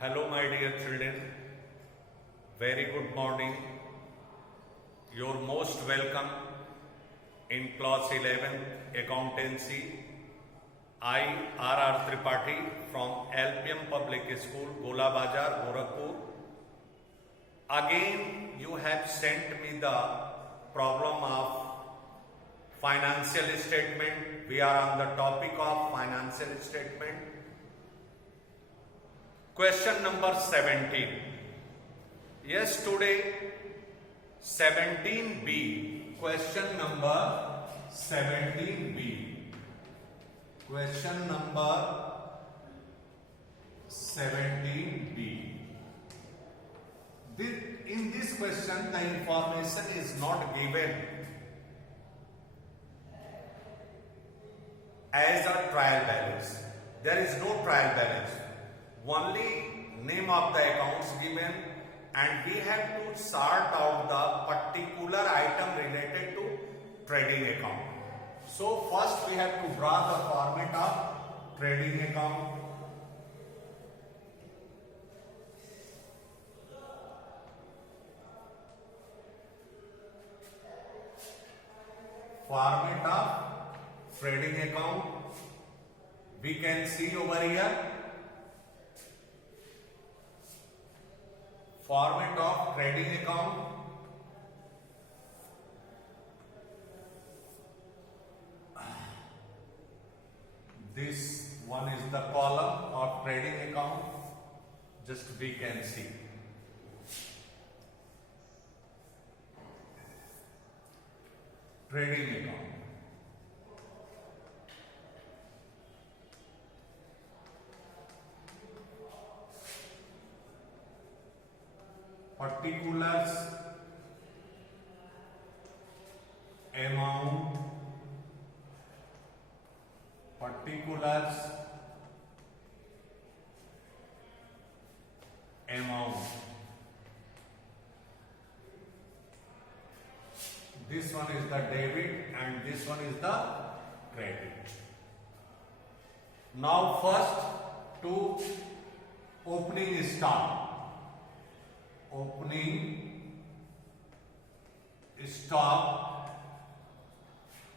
Hello, my dear children. Very good morning. You're most welcome in class 11 accountancy. I, R.R. Tripathi from LPM Public School, Gola Bazar, Gorakhpur. Again, you have sent me the problem of financial statement. We are on the topic of financial statement. Question number 17. Yes, today 17B. Question number 17B. Question number 17B. In this question, the information is not given as a trial balance. There is no trial balance. Only name of the accounts given, and we have to sort out the particular item related to trading account. So first we have to draw the format of trading account. Format of trading account. We can see over here. Format of trading account. This one is the column of trading account. Just we can see. Trading account. Particulars, amount, particulars, amount. This one is the debit and this one is the credit. Now first to opening stock. Opening stock.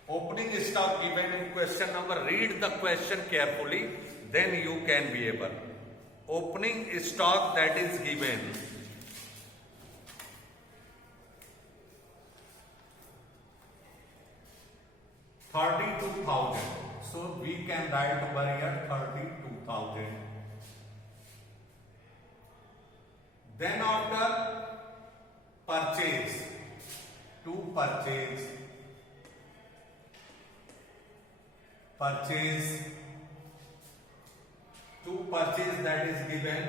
Opening stock given in question number. Read the question carefully, then you can be able. Opening stock that is given. $32,000. So we can write over here 32,000. Then after purchase, to purchase, that is given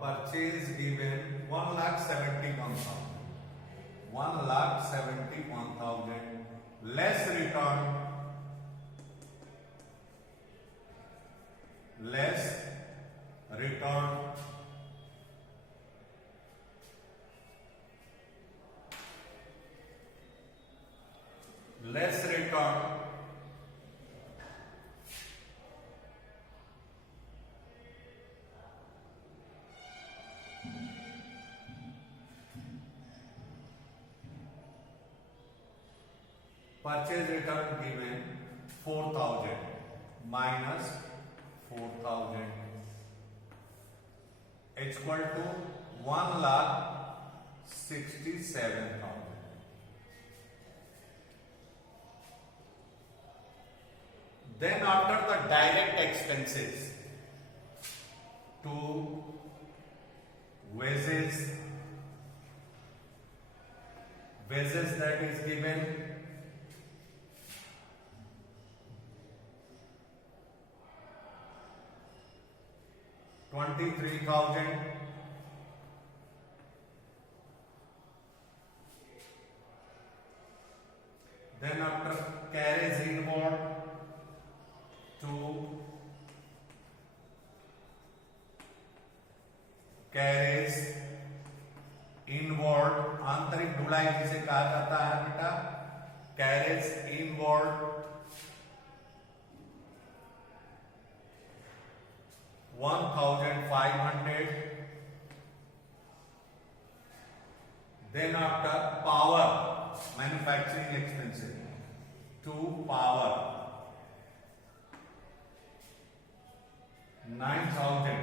purchase given 1,71,000. 1,71,000 less return. Less return. Less return. Purchase return given 4,000 minus 4,000 is equal to 1,67,000. Then after the direct expenses, to wages that is given 23,000. Then after carriage inward to carriage inward आंतरिक ढुलाई जिसे कहा जाता है बेटा carriage inward 1,500. Then after power, manufacturing expenses, to power 9,000.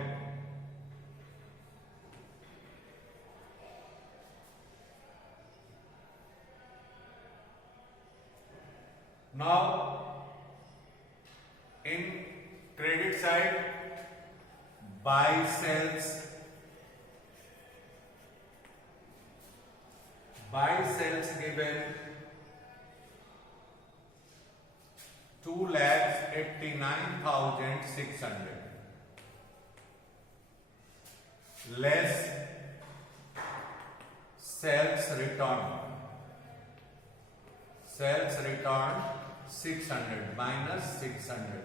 Now in credit side, buy sells given 2,89,600 less sales return 600 minus 600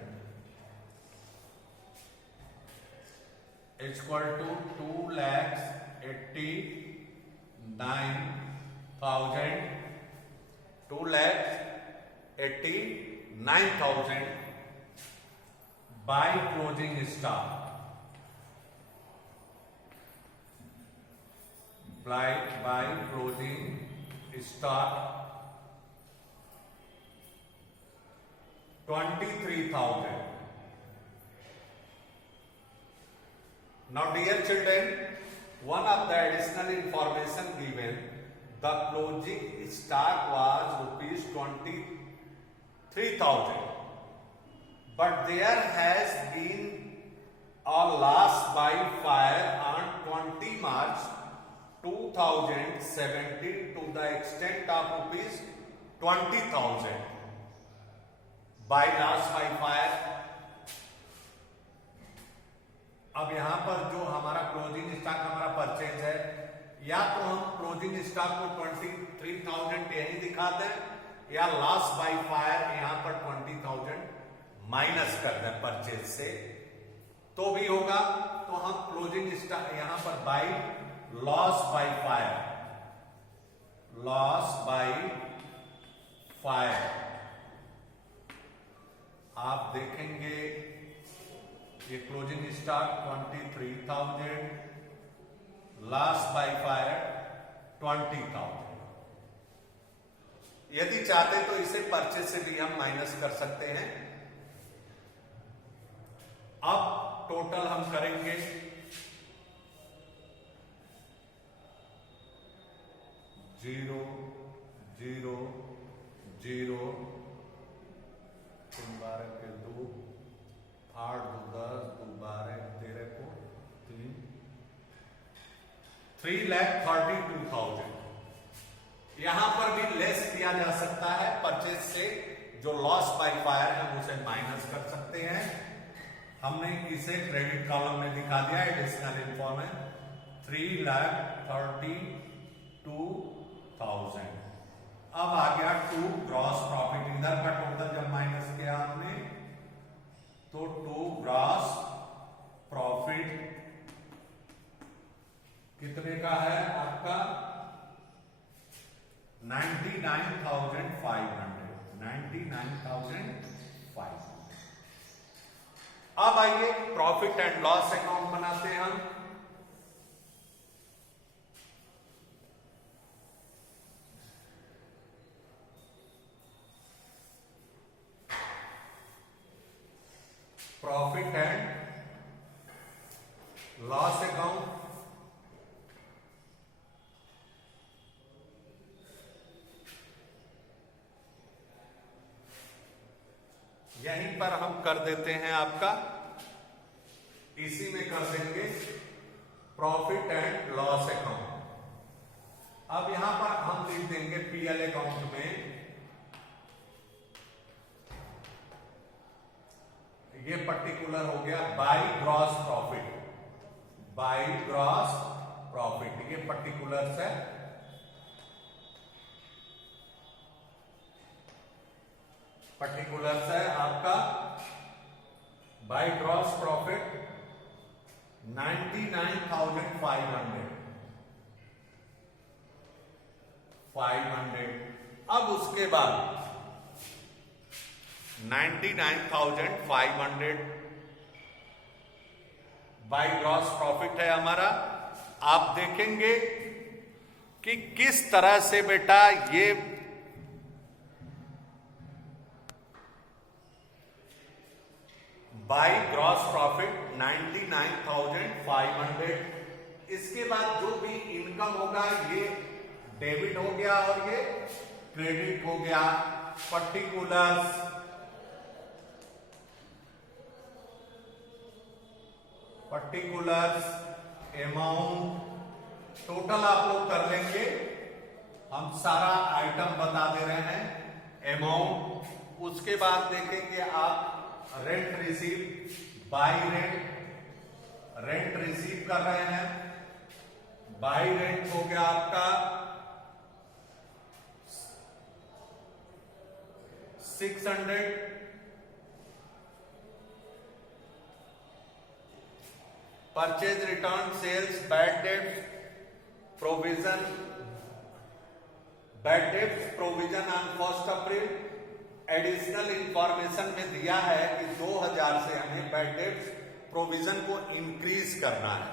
is equal to 2,89,000 by closing stock. By closing stock 23,000. Now dear children, one of the additional information given, the closing stock was rupees 23,000, but there has been a loss by fire on 20 March 2017 to the extent of rupees 20,000 by loss by fire. अब यहां पर जो हमारा closing stock हमारा purchase है, या तो हम क्लोजिंग स्टॉक को 23,000 यही दिखा दें, या लॉस बाय फायर यहां पर 20,000 माइनस कर दें परचेज से, तो भी होगा। तो हम क्लोजिंग स्टॉक यहां पर बाय लॉस बाय फायर आप देखेंगे ये closing stock 23,000, loss by fire 20,000। यदि चाहते तो इसे परचेज से भी हम माइनस कर सकते हैं। अब टोटल हम करेंगे 0, 0, 0, 3 12 के 2, 8 2 10, 2 12 13 को 3, 3,32,000। यहां पर भी लेस किया जा सकता है परचेज से, जो लॉस बाय फायर है हम उसे माइनस कर सकते हैं। हमने इसे क्रेडिट कॉलम में दिखा दिया एडिशनल इन्फॉर्मेशन 3,32,000। अब आ गया टू ग्रॉस प्रॉफिट, इधर का टोटल जब माइनस किया हमने तो टू ग्रॉस प्रॉफिट कितने का है आपका 99,500। अब आइए प्रॉफिट एंड लॉस अकाउंट बनाते हैं हम। प्रॉफिट एंड लॉस अकाउंट, यहीं पर हम कर देते हैं आपका, इसी में कर देंगे प्रॉफिट एंड लॉस अकाउंट। अब यहां पर हम लिख देंगे पीएल अकाउंट में ये पर्टिकुलर हो गया बाय ग्रॉस प्रॉफिट, ये पर्टिकुलर से आपका बाय ग्रॉस प्रॉफिट 99,500। अब उसके बाद 99,500 बाई ग्रॉस प्रॉफिट है हमारा। आप देखेंगे कि किस तरह से बेटा ये बाई ग्रॉस प्रॉफिट 99,500, इसके बाद जो भी इनकम होगा ये डेबिट हो गया और ये क्रेडिट हो गया। पर्टिकुलर्स अमाउंट टोटल आप लोग कर लेंगे, हम सारा आइटम बता दे रहे हैं अमाउंट। उसके बाद देखेंगे आप rent receive, by rent receive कर रहे हैं, बाई रेंट हो गया आपका 600, purchase return sales bad debts provision on 1 April. Additional information में दिया है कि 2000 से हमें बैड डेट्स प्रोविजन को इंक्रीज करना है,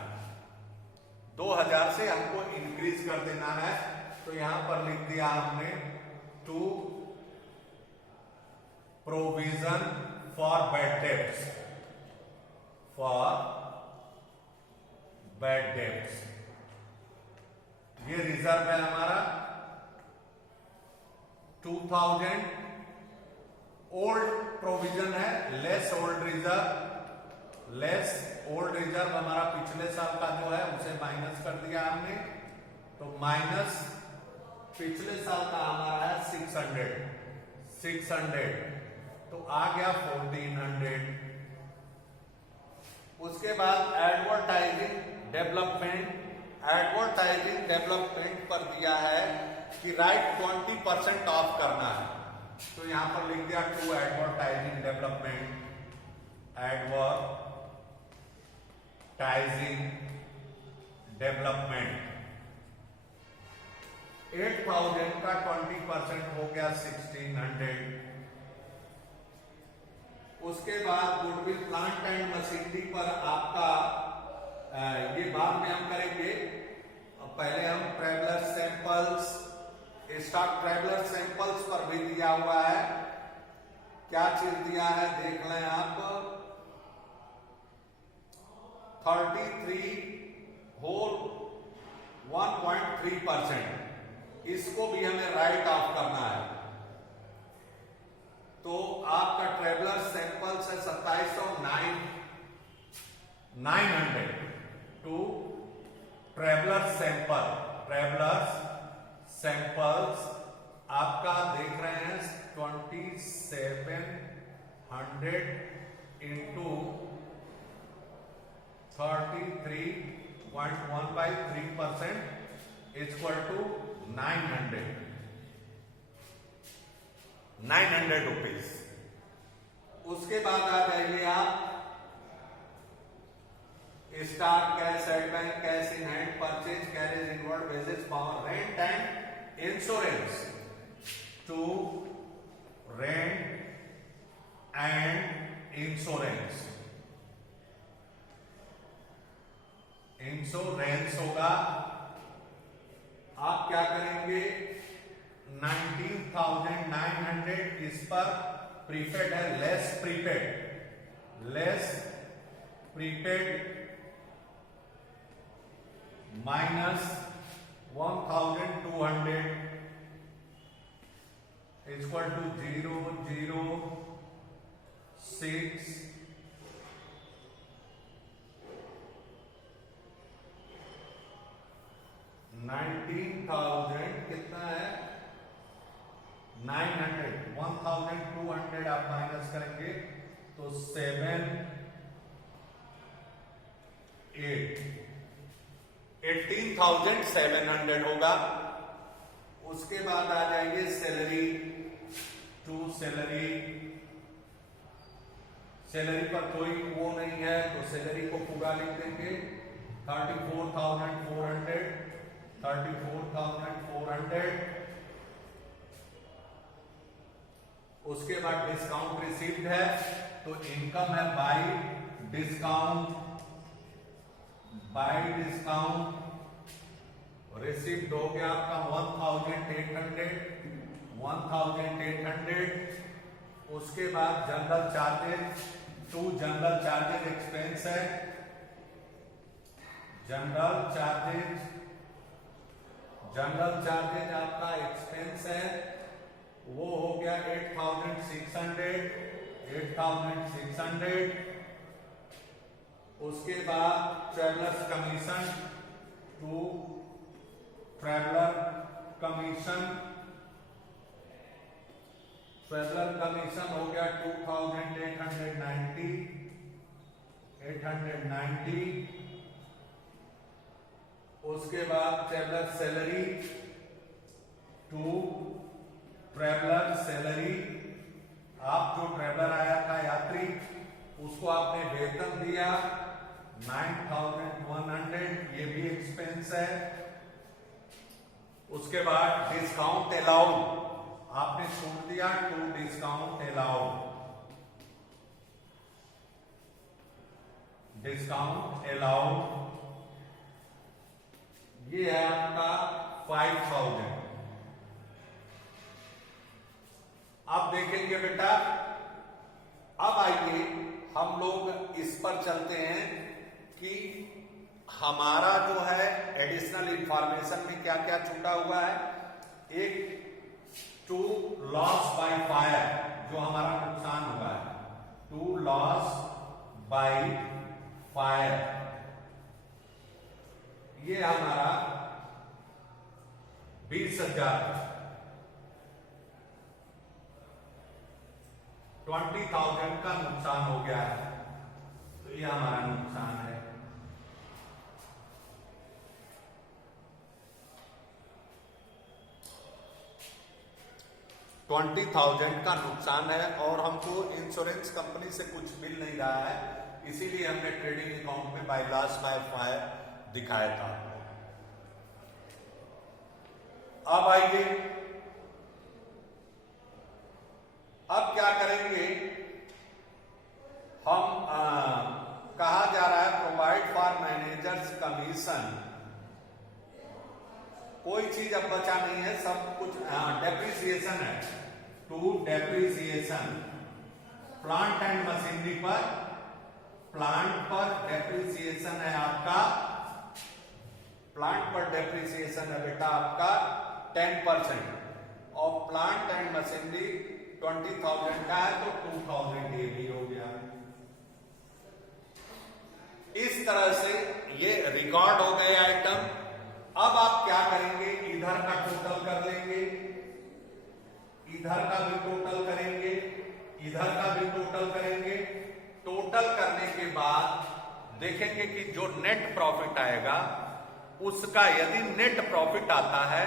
2000 से हमको इंक्रीज कर देना है। तो यहां पर लिख दिया हमने to provision for bad debts, ये रिजर्व है हमारा 2000। ओल्ड प्रोविजन है लेस ओल्ड रिजर्व हमारा पिछले साल का जो है उसे माइनस कर दिया हमने, तो माइनस पिछले साल का हमारा है 600, तो आ गया 1400। उसके बाद एडवर्टाइजिंग डेवलपमेंट पर दिया है कि राइट 20% ऑफ करना है, तो यहां पर लिख दिया टू एडवर्टाइजिंग डेवलपमेंट 8000 का 20% हो गया 1600। उसके बाद गुडविल प्लांट एंड मशीनरी पर आपका ये बाद में हम करेंगे, पहले हम traveller samples, stock traveller samples पर भी दिया हुआ है। क्या चीज दिया है देख लें आप, 33.3%, इसको भी हमें राइट ऑफ करना है। तो आपका ट्रैवलर सैंपल्स है 2709 टू ट्रैवलर सैंपल्स आपका देख रहे हैं 2700 इंटू 33.1/3% इक्वल टू 900 रुपीज। उसके बाद आ जाइए आप stock cash, advance cash in hand, purchase, carriage inward, wages, power, rent and insurance to rent and insurance होगा। आप क्या करेंगे 19,900 इस पर प्रीपेड है, less prepaid minus 1,200 equal to 006 19,000 कितना है 900, 1,200 आप माइनस करेंगे तो 18,700 होगा। उसके बाद आ जाएंगे सैलरी टू सैलरी पर कोई वो नहीं है तो सैलरी को पूरा लिख देंगे 34,400 उसके बाद डिस्काउंट रिसीव्ड है, तो इनकम है बाय डिस्काउंट रिसीव्ड हो गया आपका 1800। उसके बाद general charges, to general charges expense है, जनरल चार्जेज आपका एक्सपेंस है, वो हो गया 8600। उसके बाद travellers commission, to traveller commission हो गया 2890। उसके बाद traveller salary, to traveller salary, आप जो ट्रेवलर आया था यात्री, उसको आपने वेतन दिया 9100, ये भी एक्सपेंस है। उसके बाद डिस्काउंट अलाउड, आपने छूट दिया, टू डिस्काउंट अलाउड, ये है आपका 5000। अब देखेंगे बेटा, अब आइए हम लोग इस पर चलते हैं कि हमारा जो है एडिशनल इंफॉर्मेशन में क्या क्या छूटा हुआ है। एक टू लॉस बाय फायर, जो हमारा नुकसान हुआ है, टू लॉस बाय फायर, ये हमारा 20,000, 20,000 का नुकसान हो गया है, तो ये हमारा नुकसान है। 20,000 का नुकसान है और हमको इंश्योरेंस कंपनी से कुछ मिल नहीं रहा है, इसीलिए हमने ट्रेडिंग अकाउंट में बाय लॉस बाय फायर दिखाया था। अब आइए, अब क्या करेंगे हम, कहा जा रहा है प्रोवाइड फॉर मैनेजर्स कमीशन, कोई चीज अब बचा नहीं है, सब कुछ डेप्रिसिएशन है, to depreciation, plant and machinery पर, प्लांट पर डेप्रिसिएशन है आपका, प्लांट पर डेप्रिसिएशन है बेटा आपका 10%, और प्लांट एंड मशीनरी 20,000 का है, तो 2,000 ये भी हो गया। इस तरह से ये रिकॉर्ड हो गए आइटम। अब आप क्या करेंगे, इधर का टोटल कर लेंगे, इधर का भी टोटल करेंगे, इधर का भी टोटल करेंगे। टोटल करने के बाद देखेंगे कि जो नेट प्रॉफिट आएगा उसका, यदि नेट प्रॉफिट आता है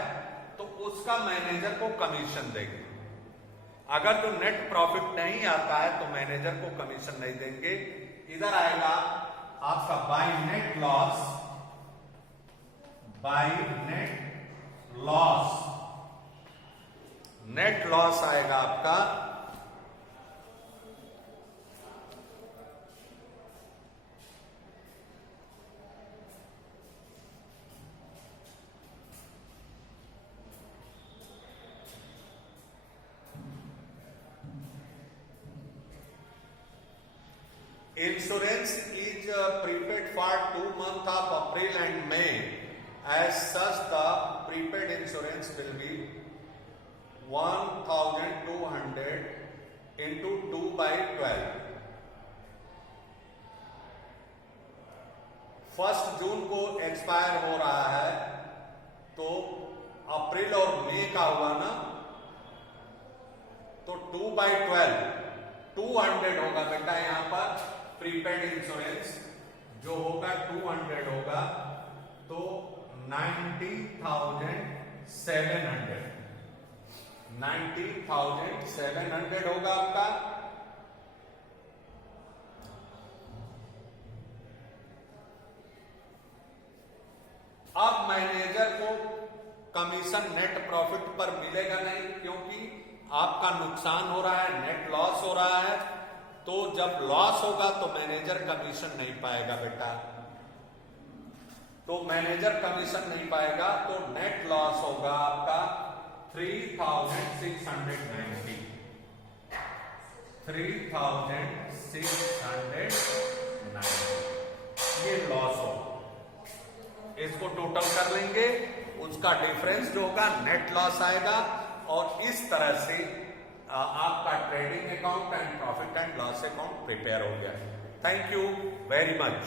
तो उसका मैनेजर को कमीशन देंगे। अगर जो नेट प्रॉफिट नहीं आता है तो मैनेजर को कमीशन नहीं देंगे। इधर आएगा आपका by net loss, by net loss आएगा आपका insurance is prepaid for 2 months of April and May. As such, the prepaid insurance will be 1,200 into 2/12. 1 जून को एक्सपायर हो रहा है, तो अप्रैल और मई का हुआ ना, तो 2/12 200 होगा बेटा यहां पर प्रीपेड इंश्योरेंस जो होगा 200 होगा, तो 90,700 होगा आपका। अब मैनेजर को कमीशन नेट प्रॉफिट पर मिलेगा नहीं, क्योंकि आपका नुकसान हो रहा है, नेट लॉस हो रहा है, तो जब लॉस होगा तो मैनेजर कमीशन नहीं पाएगा बेटा। तो मैनेजर कमीशन नहीं पाएगा तो नेट लॉस होगा आपका 3690, 3690 ये लॉस होगा। इसको टोटल कर लेंगे, उसका डिफरेंस जो होगा नेट लॉस आएगा, और इस तरह से आपका trading account and profit and loss account prepare हो गया। Thank you very much.